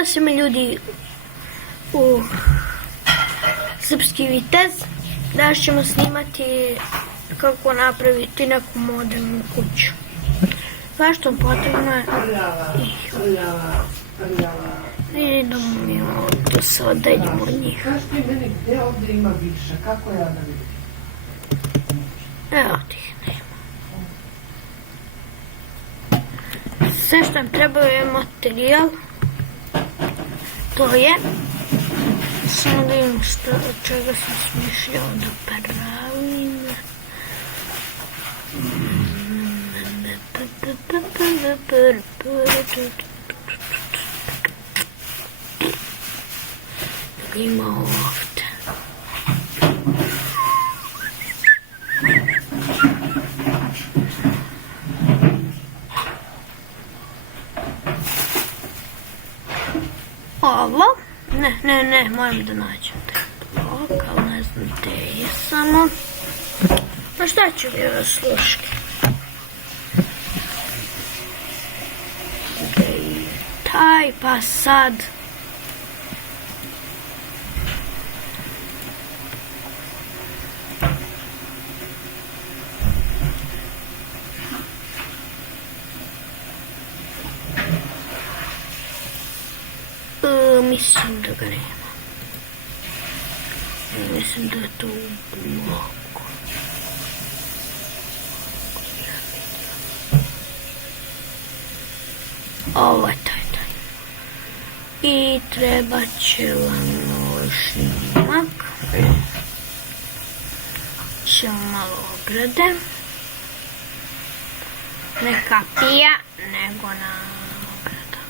Oglasi me ljudi u Srpski vitez. Danas ćemo snimati kako napraviti neku modernu kuću. Zašto potrebno je idemo mi ovdje se odaljimo od njih. Kaži ti meni gdje ovdje ima više, kako ja da vidim? Evo tih nema. Sve što nam treba je materijal. To je. Samo da imam što od čega sam smišljao da pravim. Ima ovdje. Ovo? Ne, moram da nađem taj blok, ali ne znam gdje je samo. Pa šta ću bio slušati? Taj, pa sad. Mislim da ga nema. Mislim da je to u bloku. Ovo je taj. I treba će lanošnimak. Ćemo malo ograde. Ne kapija, nego na ograda.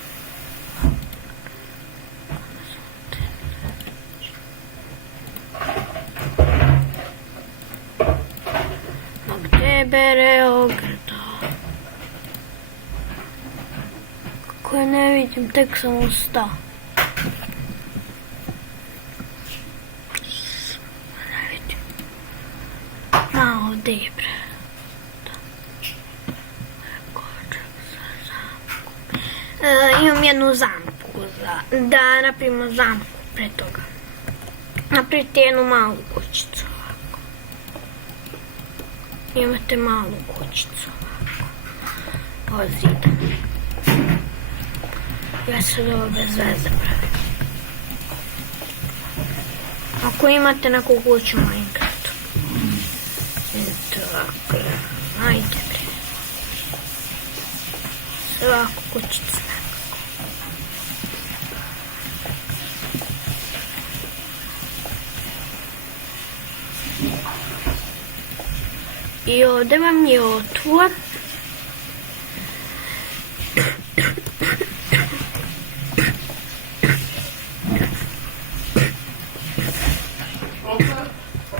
Ma gdje bere ograda? Kako je ne vidim, tek sam ustao. Ne vidim. A, ovdje je bre. Imam jednu zamku da napravimo zamku pre toga. Napravite jednu malu kućicu ovako. Imate malu kućicu ovako. Od zida. Ja se ovo bez veze pravim. Ako imate neku kuću u Minecraftu. Tako, ajde bre. Sve ovako kućice nekako. I ovdje vam je otvor.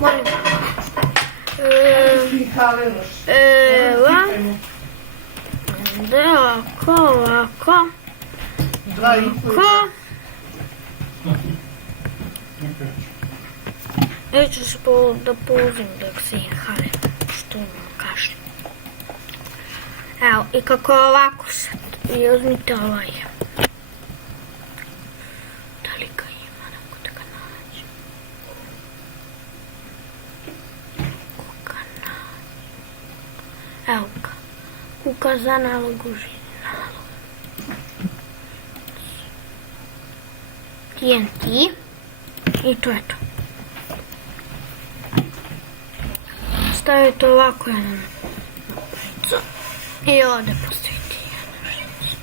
Molim. Ovako. Neću se da poluzim dok se jehane, što imam kašlju. Evo, i kako ovako sad, i uzmite ovaj. Da li ga ima, ne mogu da ga nađem. Kuka nađem. Evo ga. Kuka za nalog u žini, nalog. TNT. I to je to. Stavite ovako jednu napravnicu i ovdje postavite jednu žicu.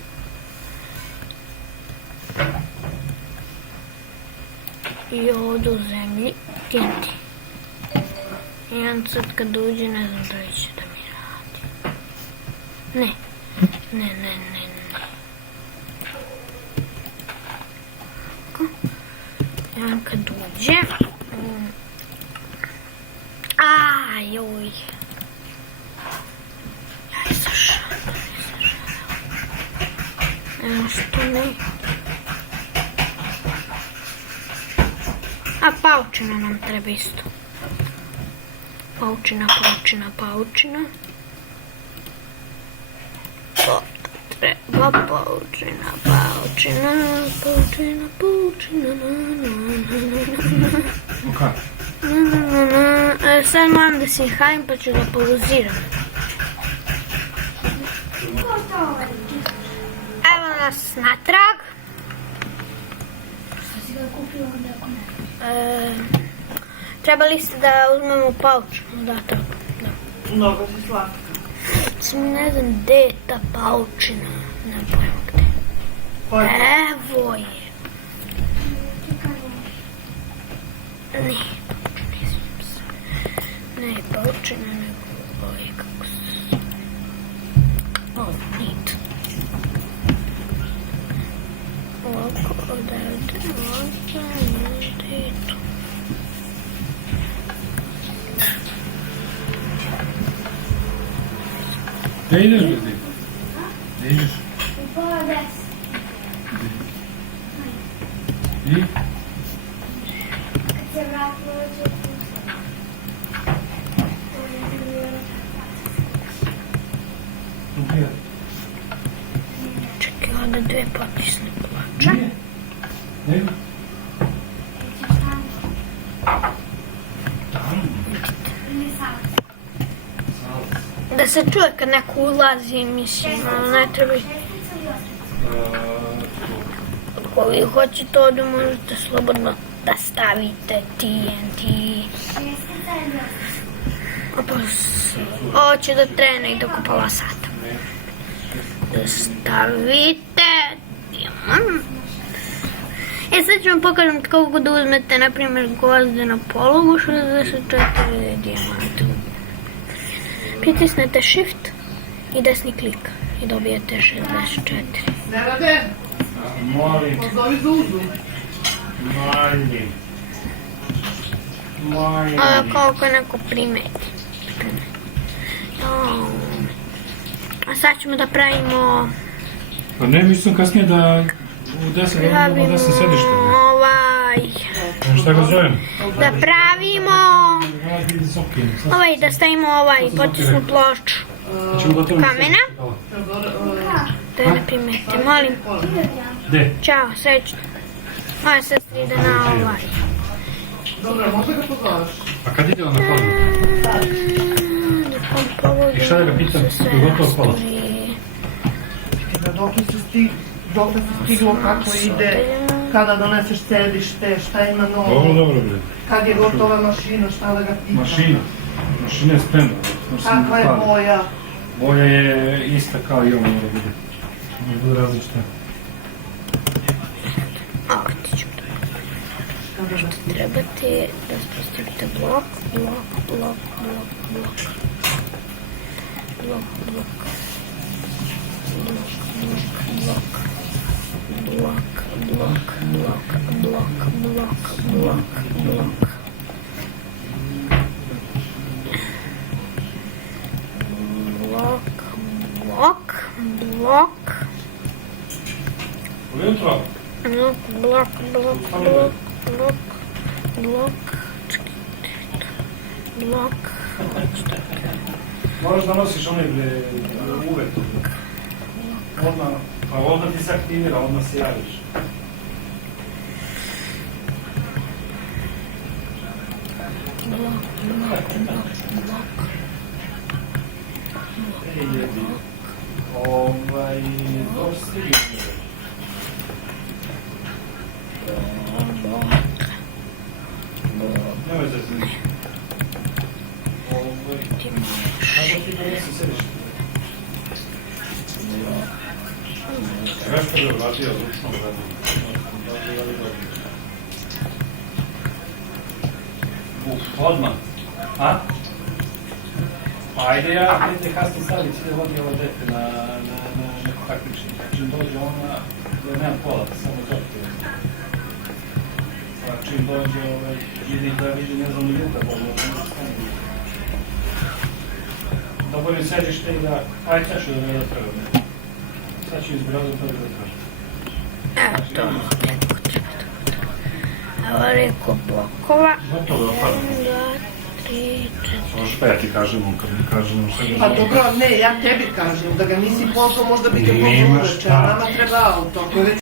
I ovdje u zemlji TNT. I on sad kad uđe ne znam da li će da mi radi. Ne. I on kad uđe... Ajoj. Ja izašao. Evo što ne. A paučina nam treba isto. Paučina. treba paučina, paučina, paučina, paučina, Ok. Sad moram da se halim pa ću da pauziram. Evo nas natrag. Trebali ste da uzmemo pauč. Da, tako. Mnogo si slatka. Sam ne znam gde je ta paučina. Ne pojma gde. Evo je. Ne, paučina, izvijem se. Ne, paučina, nego ovo je kako se... Ovo, nije to. Ovako, odavde, gde je to? Gdje ideš, ljudi? Gdje ideš? I? Gdje? Čekaj, onda dve potisne ploče. Nije? Ne? Tamo? Da se čuje kad neko ulazi, mislim, ne treba... Ako vi hoćete ovdje možete slobodno da stavite TNT. Ovo će da trene i do pola sata. Da stavite dijamant. Sad ću vam pokažem kako da uzmete, na primjer, gvozdenu polugu, 64 dijamanta. Pritisnete shift i desni klik i dobijete 64. Nenade, Molim. pozovi Zuzu. Molim. Molim. Ovo kao ko neko primeti. A sad ćemo da pravimo... Pa ne, mislim kasnije da u 10 godina da se sedište. Ovaj... Šta ga zovem? Da pravimo... Ovaj, da stavimo ovaj potisnu ploču kamena. Da ne primete, molim. Gde? Ćao, srećno. Moja sestra ide na ovaj. Dobro, možda ga pozoveš? A kad ide on na kolinu? I šta da ga pitam? Je gotovo pola? Dok se stiglo kako ide, kada doneseš sedište, šta ima novo, Dobro, bre. kad je gotova mašina, šta da ga pitam. Mašina je spremna. Kakva je boja? Boja je ista kao i ovo mora bude. Može bude različita. Ovo ti ću da što trebate da spostavite blok, blok, blok, blok, blok. Blok, blok. Blok, blok, blok, blok, blok, blok, blok. Blok, blok, blok. Ujutro? Blok, blok, blok, blok, blok, blok. Blok. Moraš da nosiš onaj uvek. A odmah ti se aktivira, odmah se javiš. Blok, blok, blok, blok. Jebi. Dosti je. Nemoj za zim. Kako ti donesi sediš? Znaš kada je vratio zvučno vrati? Odmah. A? Pa ajde ja te kasno stavit sve vodi ovo dete na neko takmičenje. Čim dođe ona, da nemam pola, samo zopće. Pa čim dođe, vidi da vidi ne znam ljuka, bolje da stane. Da bolje sedište i da, aj sad ću da ga treba. Sad ću izbrati to da tražim. Evo to, neko treba. Evo reko blokova. Gotovo je opalo. 1, 2, 3, 4. Može pa ja ti kažem, on kad mi kažem sve Pa dobro, ne, ja tebi kažem, da ga nisi pozvao, možda bi te Nema pozvao uveče, šta. a nama treba auto, ako je već